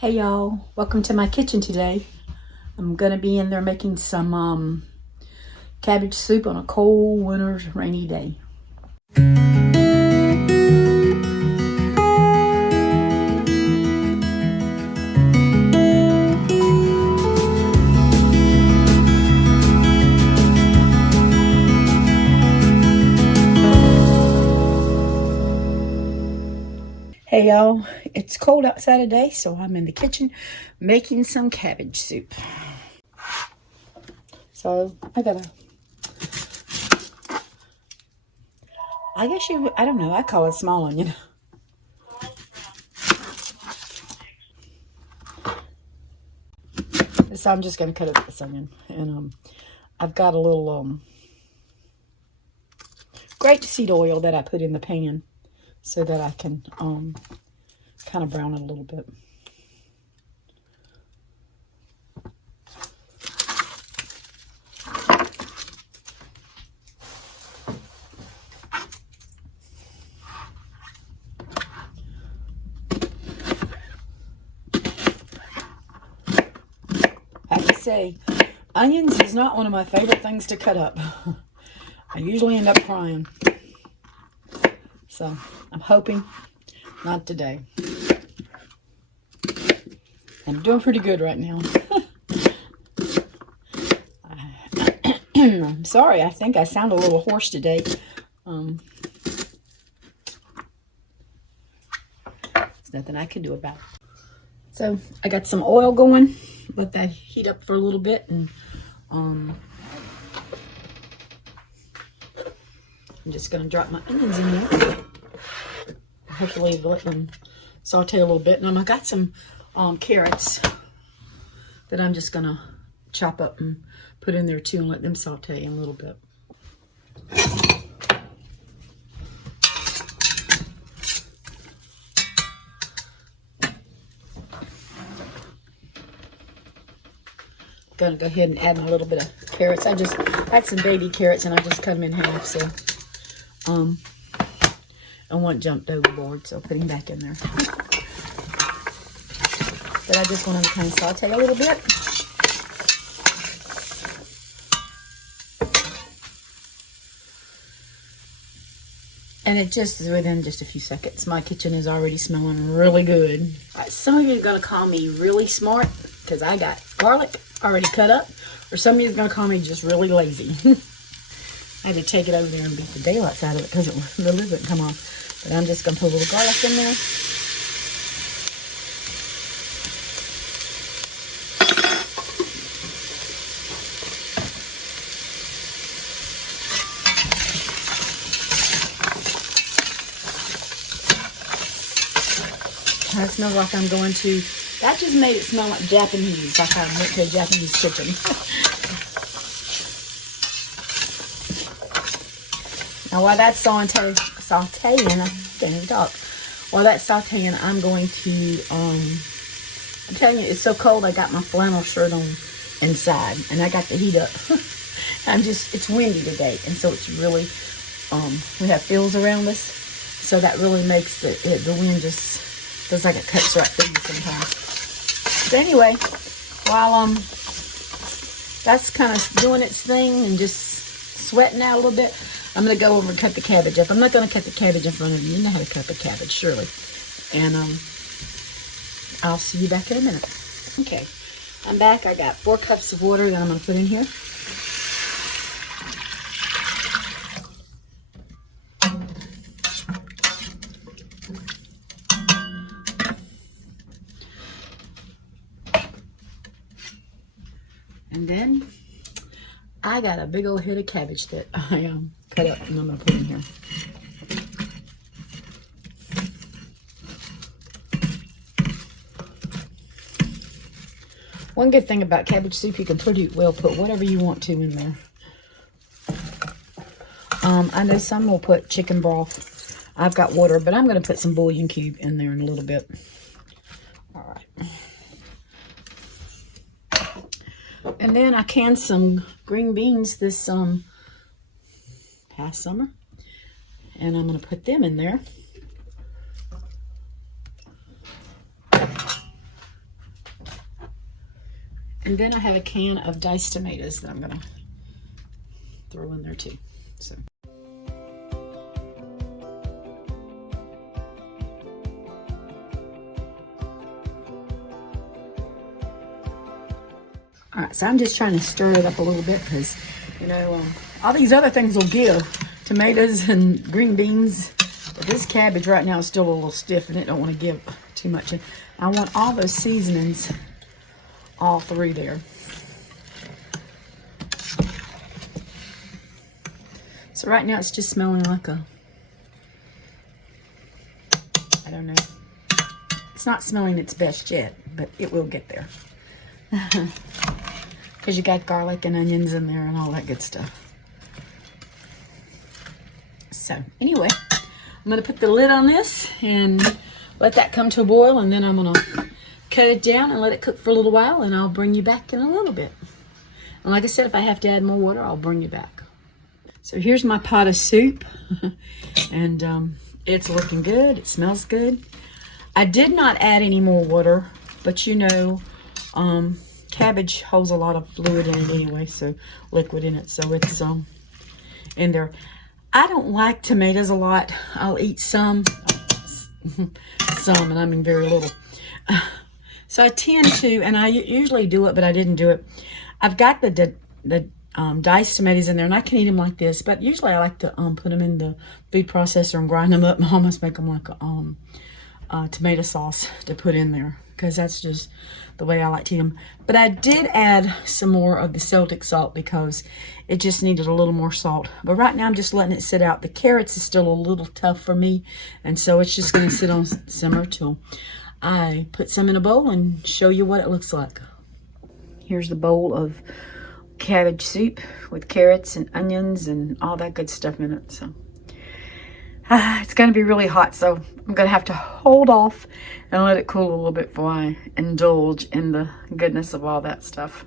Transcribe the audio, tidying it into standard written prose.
Hey y'all, welcome to my kitchen today. I'm gonna be in there making some cabbage soup on a cold winter's rainy day. Hey y'all, it's cold outside today, so I'm in the kitchen making some cabbage soup. So I don't know, I call it small onion. So I'm just gonna cut it with this onion. And I've got a little grapeseed oil that I put in the pan so that I can kind of brown it a little bit. I have to say, onions is not one of my favorite things to cut up. I usually end up crying. So I'm hoping not today. I'm doing pretty good right now. I'm sorry, I think I sound a little hoarse today. There's nothing I can do about it. So I got some oil going. Let that heat up for a little bit, and I'm just going to drop my onions in there. Hopefully let them saute a little bit. And I've got some carrots that I'm just going to chop up and put in there too and let them saute in a little bit. Gonna go ahead and add a little bit of carrots. I just had some baby carrots and I just cut them in half, so I want jumped overboard, so put him back in there. But I just want them to kind of saute a little bit. And it just is within just a few seconds. My kitchen is already smelling really good. Some of you are gonna call me really smart because I got garlic already cut up, or some of you are gonna call me just really lazy. I had to take it over there and beat the daylights out of it because the lid wouldn't come off. But I'm just gonna put a little garlic in there. It smells like I'm going to, that just made it smell like Japanese, like I went to a Japanese kitchen. Now while that's sauteing, I can't even talk. While that's sauteing, I'm going to, I'm telling you, it's so cold, I got my flannel shirt on inside, and I got the heat up. It's windy today, and so it's really, we have fields around us, so that really makes the wind just, feels like it cuts right through you sometimes. But anyway, while that's kind of doing its thing and just sweating out a little bit, I'm going to go over and cut the cabbage up. I'm not going to cut the cabbage in front of you. You know how to cut the cabbage, surely. And I'll see you back in a minute. Okay, I'm back. I got 4 cups of water that I'm going to put in here. And then I got a big old head of cabbage that I cut up and I'm going to put in here. One good thing about cabbage soup, you can put whatever you want to in there. I know some will put chicken broth. I've got water, but I'm going to put some bouillon cube in there in a little bit. All right. And then I canned some green beans this past summer, and I'm going to put them in there. And then I have a can of diced tomatoes that I'm gonna throw in there too. So. All right, so I'm just trying to stir it up a little bit because, you know, all these other things will give. Tomatoes and green beans. But this cabbage right now is still a little stiff and it don't want to give too much. I want all those seasonings all through there. So right now it's just smelling like a, I don't know. It's not smelling its best yet, but it will get there. Because you got garlic and onions in there and all that good stuff. So anyway, I'm going to put the lid on this and let that come to a boil, and then I'm going to cut it down and let it cook for a little while, and I'll bring you back in a little bit. And like I said, if I have to add more water, I'll bring you back. So here's my pot of soup, and it's looking good. It smells good. I did not add any more water, but you know, cabbage holds a lot of fluid in it anyway, so liquid in it, so it's in there. I don't like tomatoes a lot. I'll eat some, and I mean very little. So I tend to, and I usually do it, but I didn't do it. I've got the diced tomatoes in there, and I can eat them like this, but usually I like to put them in the food processor and grind them up and almost make them like a tomato sauce to put in there, because that's just the way I like to eat them. But I did add some more of the Celtic salt because it just needed a little more salt. But right now I'm just letting it sit out. The carrots is still a little tough for me, and so it's just going to sit on simmer till I put some in a bowl and show you what it looks like. Here's the bowl of cabbage soup with carrots and onions and all that good stuff in it. So it's going to be really hot, so I'm going to have to hold off and let it cool a little bit before I indulge in the goodness of all that stuff.